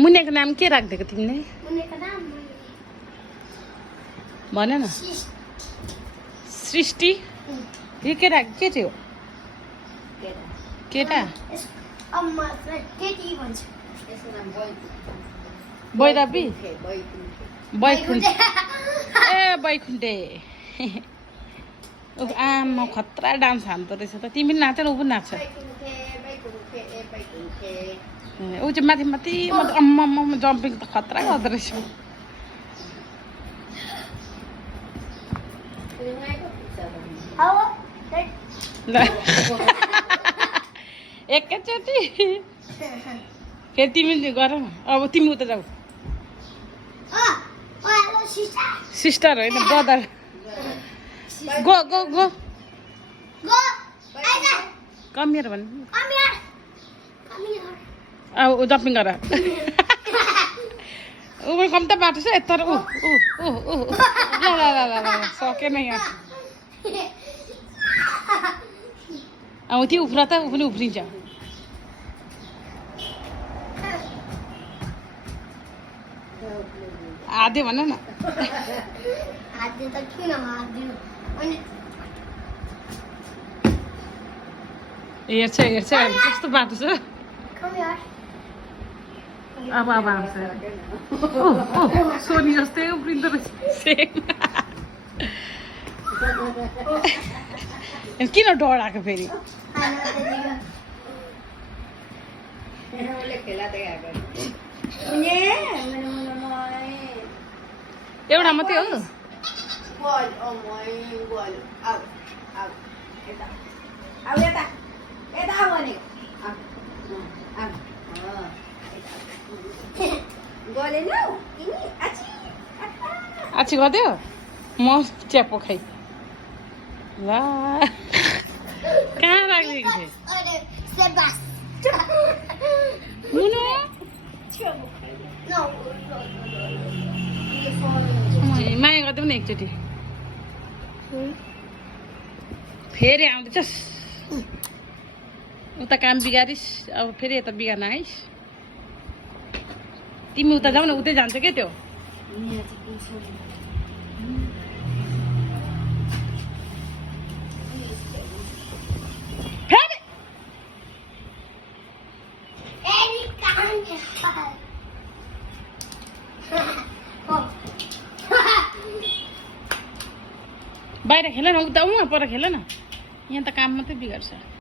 मुनियाको नाम के राखिदिएको तिमीले? मुनियाको नाम भन न। सृष्टि। यो के थियो? केटा अम्मा केटी भन्छ। बैरबी बैकुण्ठ ए बैकुण्ठे आमा खतरा डान्स हान्दो रहेछ त। तिमी पनि नाच न, ऊ पनि नाच्छ। ऊ चाहिँ माथि माथि अम्मा जम्पिङ त खतरा गर्दो रहेछ। ल एकैचोटि फेरि तिमी गर न। अब तिमी उता जाऊ। सिस्टर होइन, brother. Go go go come here भन्नु। अब जम्पिङ गर। ऊ कम त बाटो छ यता। ऊ ऊ ऊ ऊ ल ल ल ल सकेन यहाँ। अब त्यो उफ्र त, ऊ पनि उफ्रिन्छ। आधे भन न। हेर्छ हेर्छ कस्तो बाटो छ। अब आउँछ। सोनी जस्तै उफ्रिँदो रहेछ। किन डराएको फेरि? एउटा मात्रै हो। आछि गरिदियो। म च्यापो खाइ। ल कहाँ राखिदिएको थिएँ? माया गरिदेऊ न एकचोटि। फेरि आउँदैछस् उता काम बिगारिस्। अब फेरि यता बिगार्न आइस्। तिमी उता जाऊ न, उतै जान्छ क्या त्यो। बाहिर खेल न, उता पर खेल न। यहाँ त काम मात्रै बिगार्छ।